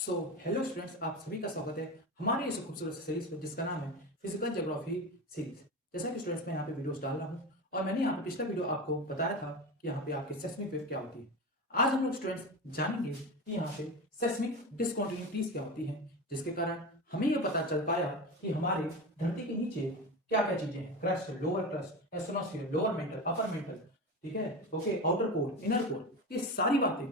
So hello students, आप सभी का स्वागत है हमारे इस खूबसूरत सीरीज पे जिसका नाम है फिजिकल ज्योग्राफी सीरीज। जैसा कि स्टूडेंट्स मैं यहाँ पे वीडियोस डाल रहा हूँ और मैंने यहाँ पे पिछला वीडियो आपको बताया था कि यहाँ पे आपकी सेस्मिक वेव क्या होती है। आज हम लोग स्टूडेंट्स जानेंगे कि यहाँ पे सेस्मिक डिसकंटिन्यूटीज क्या होती हैं, जिसके कारण हमें यह पता चल पाया कि हमारे धरती के नीचे क्या क्या चीजें हैं। Crust, lower crust, asthenosphere, lower mantle, upper mantle, ठीक है, okay, outer core, inner core, ये सारी बातें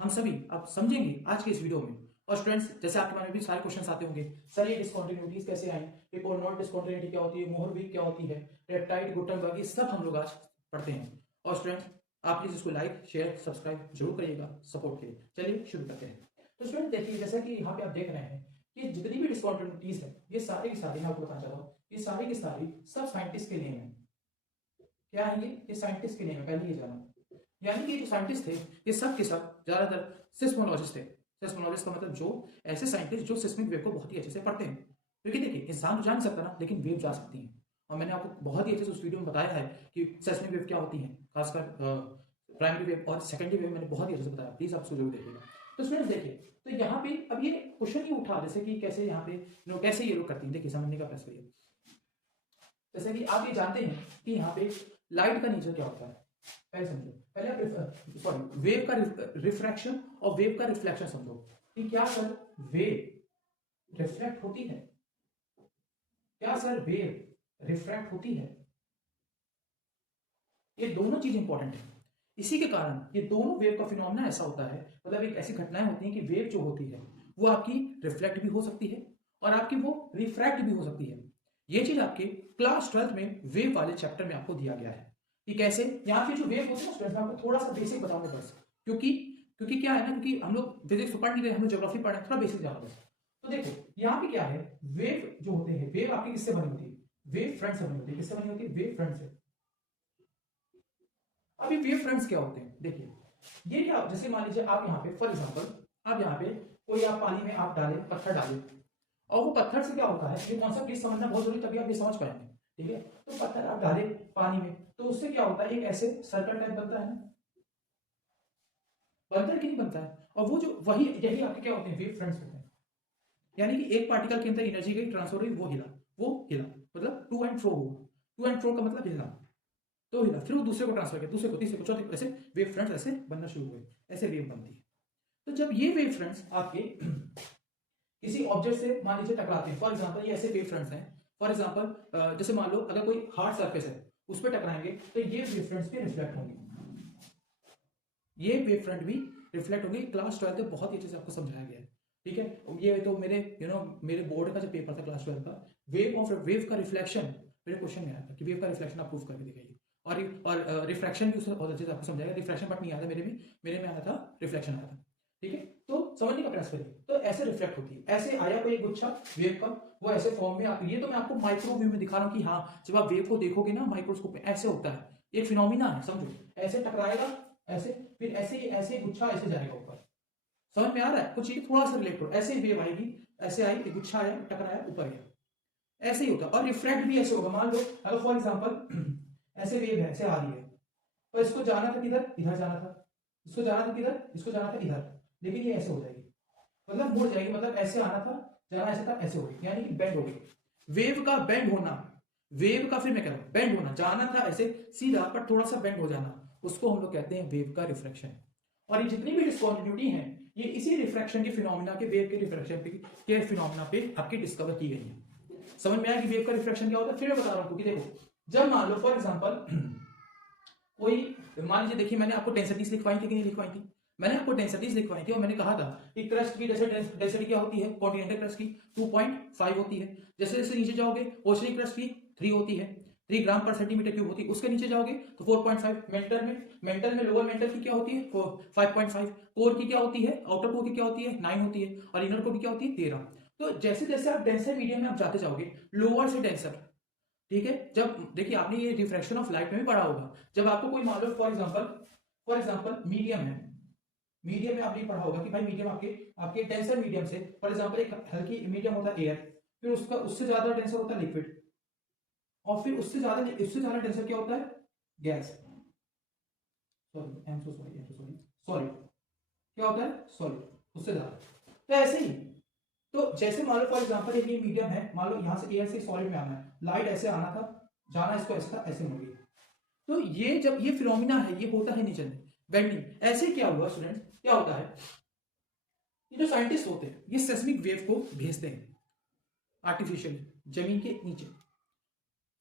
हम सभी अब समझेंगे आज के इस वीडियो में। और स्टूडेंट्स, जैसे आपके मन में भी सारे क्वेश्चंस आते होंगे, सर ये डिसकंटिन्यूटीज कैसे आई, ये कोरनॉट डिसकंटिन्यूटी क्या होती है, मोहर वीक क्या होती है, रेप्टाइड, गुटनबर्ग, ये सब हम लोग आज पढ़ते हैं। और स्टूडेंट्स, आप प्लीज इसको लाइक, शेयर, सब्सक्राइब जरूर करिएगा सपोर्ट के लिए। चलिए शुरू करते हैं। तो स्टूडेंट देखिए, जैसा कि यहाँ पे आप देख रहे हैं कि जितनी भी डिसकंटिन्यूटीज है ये सारे की सारी, मैं आपको बताना चाहता हूँ, ये सारी की सारी सब साइंटिस्ट के लिए है। क्या है ये साइंटिस्ट के लिए है, पहले ये जाना। यानी कि जो साइंटिस्ट थे ये सब के सब ज्यादातर सिस्मोलॉजिस्ट थे। सिस्मोलॉजिस्ट का मतलब जो ऐसे साइंटिस्ट जो सिस्मिक वेव को बहुत ही अच्छे से पढ़ते हैं। क्योंकि देखिए, इंसान तो जा नहीं सकता ना, लेकिन वेव जा सकती है। और मैंने आपको बहुत ही अच्छे से उस वीडियो में बताया है कि सिस्मिक वेव क्या होती है, खासकर प्राइमरी वेव और सेकेंडरी वेव मैंने बहुत ही अच्छे से बताया। प्लीज आप उसको जरूर देखिएगा। तो स्टूडेंट्स देखिए, तो यहाँ पे अब ये क्वेश्चन ही उठा, जैसे कि कैसे यहाँ पे कैसे ये लोग करती है। देखिए समझने का प्रयास करिए। जैसे कि आप ये जानते हैं कि यहाँ पे लाइट का नेचर क्या होता है, पहले समझो। पहले आप सॉरी वेव का रिफ्रैक्शन और वेव का रिफ्लेक्शन समझो कि क्या सर वेव रिफ्लेक्ट होती है, क्या सर वेव रिफ्रैक्ट होती है। ये दोनों चीज इंपॉर्टेंट है। इसी के कारण ये दोनों वेव का फिनोमेना ऐसा होता है, मतलब एक ऐसी घटनाएं होती हैं कि वेव जो होती है वो आपकी रिफ्लेक्ट भी हो सकती है और आपकी वो रिफ्रैक्ट भी हो सकती है। ये चीज आपके क्लास 12 में वेव वाले चैप्टर में आपको दिया गया है कि कैसे यहाँ पे जो वेव होती है ना, मैं आपको थोड़ा सा बेसिक बताऊंगा बस। क्योंकि क्योंकि क्या है ना, क्योंकि हम लोग फिजिक्स पढ़ नहीं रहे, हम लोग ज्योग्राफी पढ़ रहे हैं, थोड़ा बेसिक जाना बस। तो देखो यहाँ पे क्या है, वेव जो होते हैं, वेव आपकी किससे बनी होती है, वेव फ्रंट से बनी होती है। किससे बनी होती है, वेव फ्रंट से। अभी वेव फ्रंट्स क्या होते हैं, देखिए ये क्या, जैसे मान लीजिए आप यहाँ पे फॉर एग्जांपल, आप यहाँ पे कोई आप पानी में आप डाले, पत्थर डाले, और वो पत्थर से क्या होता है, ये कॉन्सेप्ट प्लीज समझना बहुत जरूरी, तभी आप ये समझ पाएंगे। ठीक है, तो पत्थर आप डाले पानी में तो उससे क्या होता है, एक ऐसे सर्कल टाइप बनता है ना, बनता है कि नहीं बनता है। और वो जो वही यही आपके क्या होते हैं, वेव फ्रंट्स होते हैं। यानी कि एक पार्टिकल के अंदर एनर्जी गई, ट्रांसफर हुई, वो हिला मतलब टू एंड फ्रो हुआ। टू एंड फ्रो का मतलब हिला, तो हिला, फिर वो दूसरे को ट्रांसफर किया, दूसरे को, तीसरे को, चौथे को, ऐसे वेव फ्रंट्स ऐसे बनना शुरू हुए, ऐसे वेव बनती है। तो जब ये वेव फ्रंट्स आपके किसी ऑब्जेक्ट से मान लीजिए टकराते हैं, फॉर एग्जांपल ये ऐसे वेव फ्रंट्स हैं, फॉर एग्जांपल जैसे मान लो अगर कोई हार्ड सरफेस है उस पर टकराएंगे तो ये वेव फ्रंट्स भी रिफ्लेक्ट होंगे, ये वेव फ्रंट भी रिफ्लेक्ट होंगे। क्लास 12 में बहुत ही अच्छे से आपको समझाया गया है। ठीक है, ये तो मेरे मेरे बोर्ड का जो पेपर था क्लास 12 का, वेव का रिफ्लेक्शन मेरे क्वेश्चन में आया था कि वेव का रिफ्लेक्शन आप प्रूव करके दिखाइए। और रिफ्रैक्शन भी उसमें बहुत अच्छे से आपको समझाया। रिफ्रैक्शन बट नहीं आया था मेरे में आया था, रिफ्लेक्शन आया था। ठीक है, तो समझने का प्रयास करिए। तो ऐसे रिफ्लेक्ट होती है, ऐसे आया कोई गुच्छा वेव का, वो ऐसे फॉर्म में आप, ये तो मैं आपको माइक्रो व्यू में दिखा रहा हूँ कि हाँ जब आप वेव को देखोगे ना माइक्रोस्कोप में ऐसे होता है, एक फिनोमिना है, समझो। ऐसे टकराएगा, ऐसे, फिर ऐसे गुच्छा ऐसे जाएगा ऊपर। समझ में आ रहा है, कुछ चीज थोड़ा सा रिलेट करो। ऐसे ही वेव आएगी, ऐसे आई, एक गुच्छा आया, टकराया, ऊपर गया, ऐसे ही होता है। और रिफ्रैक्ट भी ऐसे होगा। मान लो अगर फॉर एग्जाम्पल ऐसे वेव है, ऐसे आ रही है, तो इसको जाना था किधर, इधर जाना था, इसको जाना था किधर, इसको जाना था इधर, लेकिन ये ऐसे हो जाएगी, मतलब मुड़ जाएगी, मतलब ऐसे आना था, जाना ऐसे था, ऐसे हो गई, यानी कि बेंड हो गई। वेव का बेंड होना, वेव का, फिर मैं कह रहा हूं बेंड होना, जाना था ऐसे सीधा पर थोड़ा सा बेंड हो जाना, उसको हम लोग कहते हैं वेव का रिफ्रैक्शन। और ये जितनी भी डिस्कंटिन्यूटी है ये इसी रिफ्रैक्शन के फिनोमिना के, वेव के रिफ्रैक्शन के फिनोमिना पे आपकी डिस्कवर की गई है। समझ में आया कि वेव का रिफ्रैक्शन क्या होता है। फिर मैं बता रहा हूं कि देखो, जब मान लो फॉर एग्जांपल कोई, मान लीजिए, देखिए मैंने आपको डेंसिटीज लिखवाई थी कि नहीं लिखवाई थी, मैंने आपको डेंसिटीज लिखवाई थी और मैंने कहा था कि क्रस्ट की डेंसिटी क्या होती है, कॉन्टिनेंटल क्रस्ट की 2.5 होती है। जैसे जैसे नीचे जाओगे ओशनिक क्रस्ट की 3 होती है, 3 ग्राम पर सेंटीमीटर क्यूब होती है। उसके नीचे जाओगे तो 4.5। मेंटल में लोअर मेंटल की क्या होती है, 5.5। कोर की क्या होती है, आउटर कोर की क्या होती है, 9 होती है, और इनर कोर की क्या होती है, 13। तो जैसे जैसे आप डेंसर मीडियम में आप जाते जाओगे, लोअर से डेंसर, ठीक है। जब देखिए आपने ये रिफ्रैक्शन ऑफ लाइट में भी पढ़ा होगा, जब आपको कोई मान लो फॉर एग्जांपल मीडियम है, मीडियम में आपने पढ़ा होगा कि भाई मीडियम आपके आपके डेंसर मीडियम से, फॉर एग्जांपल एक हल्की मीडियम होता है एयर, फिर उसका उससे ज्यादा डेंसर होता है लिक्विड, और फिर उससे ज्यादा डेंसर क्या होता है, gas, sorry, I am so sorry, sorry, क्या होता है, सॉलिड, उससे ज्यादा। तो ऐसे ही, तो जैसे मान लो फॉर एग्जांपल एक ये मीडियम है, मान लो यहाँ से एयर से सॉलिड में आना है, लाइट ऐसे आना था, जाना इसको ऐसे था, ऐसे मुड़ गई। तो ये जब ये फिनोमिना है, ये होता है नेचर में बेंडिंग। ऐसे क्या हुआ स्टूडेंट्स, क्या होता है, ये जो साइंटिस्ट होते हैं ये सेस्मिक वेव को भेजते हैं आर्टिफिशियल जमीन के नीचे,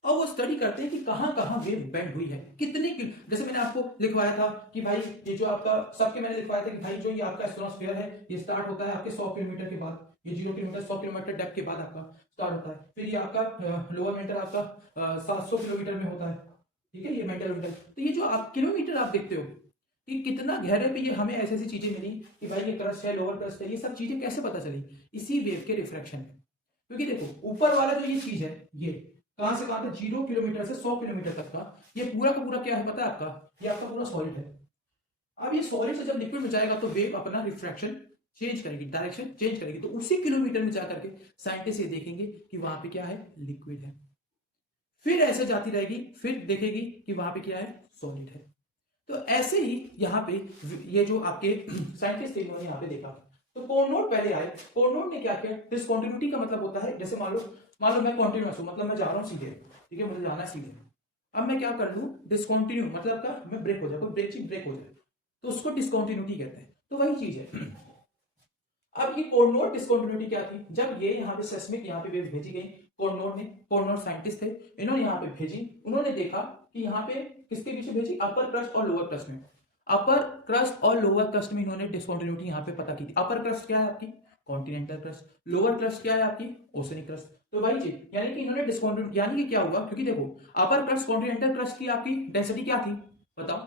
और वो स्टडी करते हैं कि कहां कहां वेव बेंड हुई है, कितने जैसे मैंने आपको लिखवाया था कि भाई ये जो आपका सबके मैंने लिखवाया था कि भाई जो ये आपका एस्ट्रोनॉस्फेयर है ये स्टार्ट होता है आपके 100 किलोमीटर के बाद, ये 0 किलोमीटर 100 किलोमीटर डेप्थ के बाद आपका स्टार्ट होता है। फिर ये आपका लोअर मेंटल आपका 700 किलोमीटर में होता है, ठीक है, ये मेंटल मेंटल। तो ये जो आप किलोमीटर आप देखते हो कि कितना गहरे पे, ये हमें ऐसी ऐसी चीजें मिली कि भाई ये क्रस्ट है, लोअर क्रस्ट है, ये सब चीजें कैसे पता चली, इसी वेव के रिफ्रैक्शन में। क्योंकि देखो ऊपर वाला जो ये चीज है, ये कहां से कहां तक, 0 किलोमीटर से 100 किलोमीटर तक का, ये पूरा का पूरा क्या है पता है आपका, ये आपका पूरा सॉलिड है। अब ये सॉलिड से जब लिक्विड में जाएगा तो वेव अपना रिफ्रैक्शन चेंज करेगी, डायरेक्शन चेंज करेगी, तो उसी किलोमीटर में जाकर के साइंटिस्ट ये देखेंगे कि वहां पे क्या है, लिक्विड है। फिर ऐसे जाती रहेगी, फिर देखेगी कि वहां पे क्या है, सॉलिड है। तो ऐसे ही यहाँ पे ये जो आपके साइंटिस्ट थे इन्होंने यहाँ पे देखा। तो कोनोड पहले आए, कोनोड ने क्या किया, डिसकंटिन्यूटी का मतलब होता है, जैसे मान लो मैं कॉन्टिन्यूस हूं, मतलब मैं जा रहा हूं सीधे, ठीक है, मुझे जाना है सीधे। अब मैं क्या कर लूं, डिसकंटिन्यू मतलब का मैं ब्रेक हो जाए, कोई ब्रेक हो जाए, तो उसको डिसकंटिन्यूटी कहते हैं। तो वही चीज है। अब ये कोनोड डिसकंटिन्यूटी क्या थी, जब ये यहाँ पे सेस्मिक यहाँ पे वेव भेजी गई, कोनोड साइंटिस्ट थे, इन्होंने यहाँ पे भेजी, उन्होंने देखा कि यहाँ पे किसके पीछे भेजी, अपर क्रस्ट और लोअर क्रस्ट में। अपर क्रस्ट और लोअर क्रस्ट में इन्होंने डिसकंटिन्यूटी यहाँ पे पता की थी। अपर क्रस्ट क्या है आपकी, कॉन्टिनेंटल क्रस्ट, लोअर क्रस्ट क्या है आपकी, ओशनिक क्रस्ट। तो भाई जी यानी कि इन्होंने डिसकंटिन्यूटी, यानी कि क्या हुआ, क्योंकि देखो अपर क्रस्ट कॉन्टिनेंटल क्रस्ट की आपकी डेंसिटी क्या थी बताओ,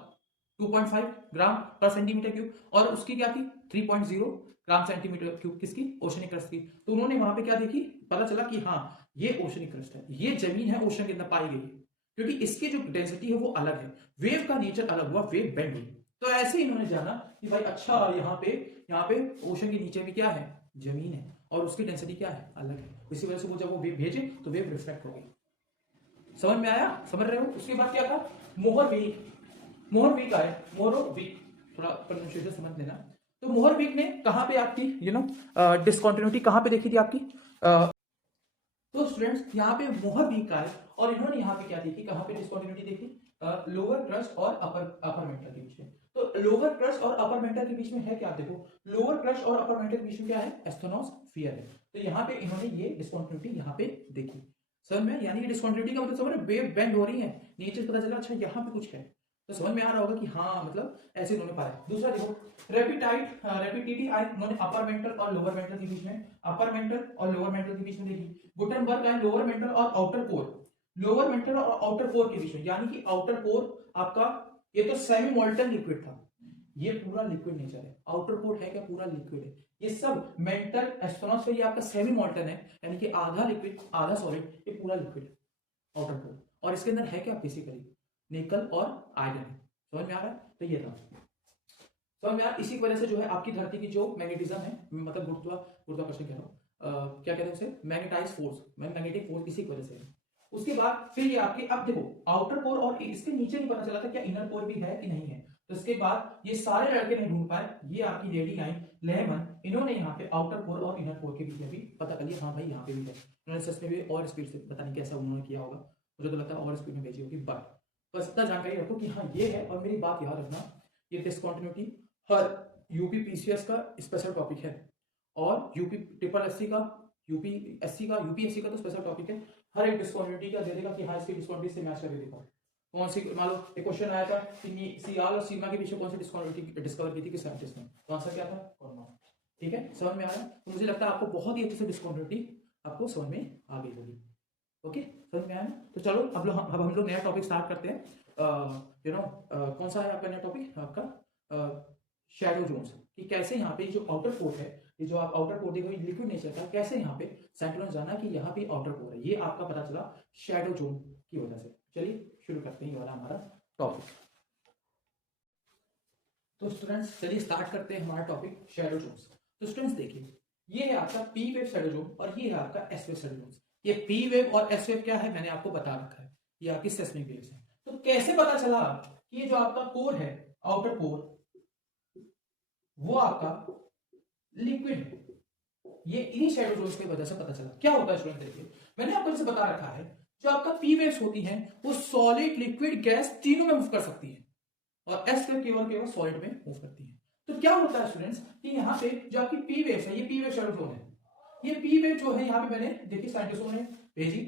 2.5 ग्राम पर सेंटीमीटर क्यूब, और उसकी क्या थी 3.0 ग्राम सेंटीमीटर क्यूब, किसकी, ओशनिक क्रस्ट की। तो उन्होंने वहां पे क्या देखी, पता चला कि हाँ ये ओशनिक क्रस्ट है, ये जमीन है ओशन के अंदर पाई गई है, क्योंकि इसकी जो डेंसिटी है वो अलग है, वेव का नेचर अलग हुआ, वेव बेंड हुई। तो ऐसे ही इन्होंने जाना कि भाई अच्छा यहाँ पे ओशन के नीचे भी क्या है, जमीन है, और उसकी डेंसिटी क्या है, अलग है। इसी वजह से वो जब वो वेव भेजे तो वेव रिफ्लेक्ट हो गई। समझ में आया, समझ रहे हो। उसके बाद क्या था, मोहरवीक आए, मोहरवीक, थोड़ा प्रोनाउंसिएशन समझ लेना। तो मोहरवीक ने कहां पे आपकी डिसकंटिन्यूटी कहां पे देखी थी आपकी, तो स्टूडेंट्स यहाँ पे मोहरवीक आए और इन्होंने यहाँ पे क्या देखी, कहां पे डिसकंटिन्यूटी देखी, लोअर क्रस्ट और अपर मेंटल के बीच में। तो लोअर क्रस्ट और अपर मेंटल के बीच में है क्या, देखो लोअर क्रस्ट और अपर मेंटल के बीच में क्या है, एस्थेनोस्फीयर है। तो यहाँ पे इन्होंने ये डिसकंटिन्यूटी यहाँ पे देखी। समझ में, यानी कि डिसकंटिन्यूटी का मतलब समझ रहे, वेव बेंड हो रही है, नीचे पता चला अच्छा यहाँ पे कुछ है, तो समझ में आ रहा होगा कि हाँ मतलब ऐसे इन्होंने पाया। दूसरा देखो रेपिटिटी आई, उन्होंने अपर मेंटल और लोअर मेंटल के बीच में, अपर मेंटल और लोअर मेंटल के बीच में देखी। गुटनबर्ग आए लोअर मेंटल और आउटर कोर, लोअर मेंटल और आउटर कोर के बीच में, यानी कि आउटर कोर आपका ये तो सेमी मोल्टन लिक्विड था, ये पूरा लिक्विड नेचर है। आउटर कोर है क्या, पूरा लिक्विड है। ये सब मेंटल एस्ट्रोनॉस्फेयर ये आपका सेमी मोल्टन है, यानी कि आधा लिक्विड आधा सॉलिड, ये पूरा लिक्विड है आउटर कोर। और इसके अंदर है क्या, बेसिकली निकल और आयरन है। समझ में आ रहा है। तो ये था, समझ में आ, इसी की वजह से जो है आपकी धरती की जो मैग्नेटिज्म है, मतलब गुरुत्वाकर्षण कह रहा हूँ, क्या कहते हैं उसे, मैग्नेटाइज फोर्स, मैग्नेटिक फोर्स, इसी की वजह से है। उसके बाद फिर ये आपके, अब देखो आउटर कोर और इसके नीचे नहीं पता चला था क्या इनर कोर भी है कि नहीं है। तो इसके बाद ये सारे लड़के नहीं ढूंढ पाए, ये आपकी लेडी आई लेहमन, इन्होंने यहाँ पे आउटर कोर और इनर कोर के बीच में भी पता कर लिया, हाँ भाई यहाँ पे भी है। उन्होंने सच में भी और स्पीड से, पता नहीं कैसा उन्होंने किया होगा, मुझे तो लगता है और स्पीड में भेजी होगी, बट बस इतना जानकारी रखो कि हाँ ये है। और मेरी बात याद रखना, ये डिसकंटिन्यूटी हर यूपीपीसीएस का स्पेशल टॉपिक है, और यूपी ट्रिपल एससी का, यूपीएससी का तो स्पेशल टॉपिक है। हर एक डिस्कंटिन्यूटी का दे देगा कि हाँ इसकी डिस्कंटिन्यूटी से मैच करके देखो कौन सी, मान लो एक क्वेश्चन आया था कि सियाल और सीमा के पीछे कौन सी डिस्कंटिन्यूटी डिस्कवर की थी किस साइंटिस्ट ने, तो आंसर क्या था, कोरनॉट। ठीक है, समझ में आ रहा है। तो मुझे लगता है आपको बहुत ही अच्छे से डिस्कंटिन्यूटी आपको समझ में आ गई होगी। ओके, समझ में आया ना। तो चलो अब हम लोग नया टॉपिक स्टार्ट करते हैं। कौन सा है आपका नया टॉपिक, आपका शैडो जोन्स, कि कैसे यहाँ पे जो आउटर कोर है, ये जो आप आउटर कोर देखो लिक्विड नेचर का, कैसे यहाँ पे साइक्लोन जाना कि यहाँ पे आउटर कोर है, ये आपका पता चला शैडो जोन की वजह से। चलिए शुरू करते हैं ये वाला हमारा टॉपिक। तो स्टूडेंट्स चलिए स्टार्ट करते हैं हमारा टॉपिक शैडो जोन्स। तो स्टूडेंट्स देखिए, ये है आपका पी वेव शैडो जोन और ये है आपका एस वेव शैडो जोन। ये पी वेव और एस वेव क्या है मैंने आपको बता रखा है, ये आपकी सेस्मिक वेव्स है। तो कैसे पता चला कि ये जो आपका कोर है आउटर कोर वो आपका लिक्विड है, ये इन्हीं शैडो जोन्स की वजह से पता चला। क्या होता है स्टूडेंट, देखिए मैंने आपको जैसे बता रखा है, जो आपका पी वेव्स होती हैं वो सॉलिड, लिक्विड, गैस तीनों में मूव कर सकती है, और एस वेव केवल केवल सॉलिड में मूव करती है। तो क्या होता है स्टूडेंट्स कि यहाँ पे जो आपकी पी वेव्स है, ये पी वेव शैडो जोन है, ये पी वेव जो है यहाँ पे मैंने देखिए साइंटिस्टों ने भेजी,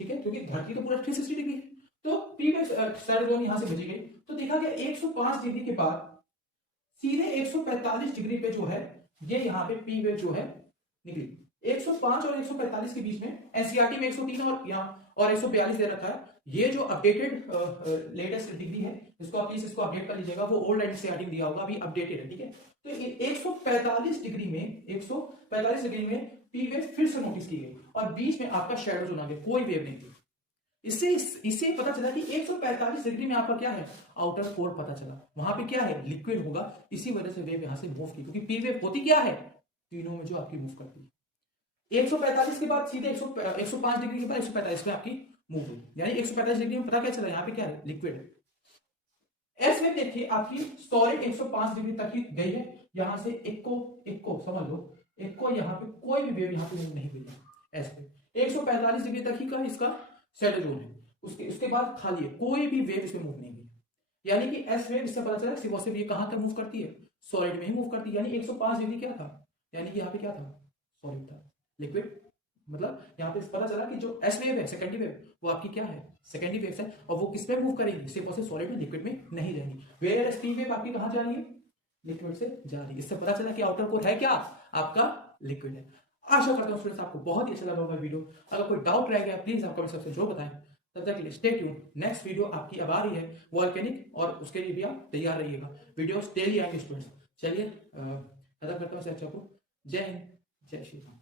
ठीक है, क्योंकि धरती तो पूरा 360 डिग्री है, तो पी वेव शैडो जोन यहाँ से भेजी गई, तो देखा गया 105 डिग्री के बाद सीधे 145 डिग्री पे जो है ये यहाँ पे पी वेव जो है निकली। 105 और 145 के बीच में एनसीईआरटी में 103 और यहाँ और 142 दे रखा है। ये जो अपडेटेड लेटेस्ट डिग्री है, इसको आप प्लीज इसको अपडेट कर लीजिएगा, वो ओल्ड एनसीईआरटी में दिया होगा, अभी अपडेटेड है, ठीक है। तो 145 डिग्री में पी वेव फिर से नोटिस की गई और बीच में आपका शैडो जोन आ गया, कोई वेव नहीं थी। इससे पता चला कि 145 डिग्री में आपका क्या है, आउटर कोर पता चला, वहां पे क्या है, लिक्विड होगा, इसी वजह से वेव यहां से मूव की, क्योंकि पी वेव होती क्या है, तीनों में जो आपकी मूव करती है। 145 के बाद सीधे 105 डिग्री के बाद 145 में आपकी मूव हुई, यानी 145 डिग्री में पता क्या चला, यहाँ पे क्या है, लिक्विड है। एस वेव देखिए आपकी सॉलिड 105 डिग्री तक ही गई है, यहां से एक को समझ लो, एक को यहाँ पे कोई भी वेव यहाँ पे नहीं गई है। एस वेव 145 डिग्री तक ही का इसका शैडो जोन है, उसके बाद खाली है, कोई भी वेव इसमें मूव नहीं हुई, यानी कि एस वेव इससे पता चला सिर्फ और सिर्फ ये कहां तक मूव करती है, सॉलिड में ही मूव करती है, यानी 105 डिग्री क्या था, यानी कि यहाँ पे क्या था, सॉलिड था, लिक्विड, मतलब यहाँ पे पता चला कि जो एस वेव है सेकेंडरी वेव वो आपकी क्या है, सेकेंडरी वेव है, और वो किस में मूव करेगी, सिर्फ और सिर्फ सॉलिड में, लिक्विड में नहीं जाएगी। वेयर एस पी वेव आपकी कहां जा रही है, लिक्विड से जा रही है। इससे पता चला कि आउटर कोर है क्या, आपका लिक्विड है। आशा करता हूं स्टूडेंट्स आपको बहुत ही अच्छा लगा होगा वीडियो। अगर कोई डाउट रह गया प्लीज आप कमेंट सेक्शन जरूर बताएं। तब तक के लिए स्टे ट्यून, नेक्स्ट वीडियो आपकी अब आ रही है वॉल्केनिक, और उसके लिए भी आप तैयार रहिएगा, वीडियोस डेली आएंगे स्टूडेंट्स। चलिए खत्म करता हूं इस लेक्चर को। जय हिंद, जय श्री राम।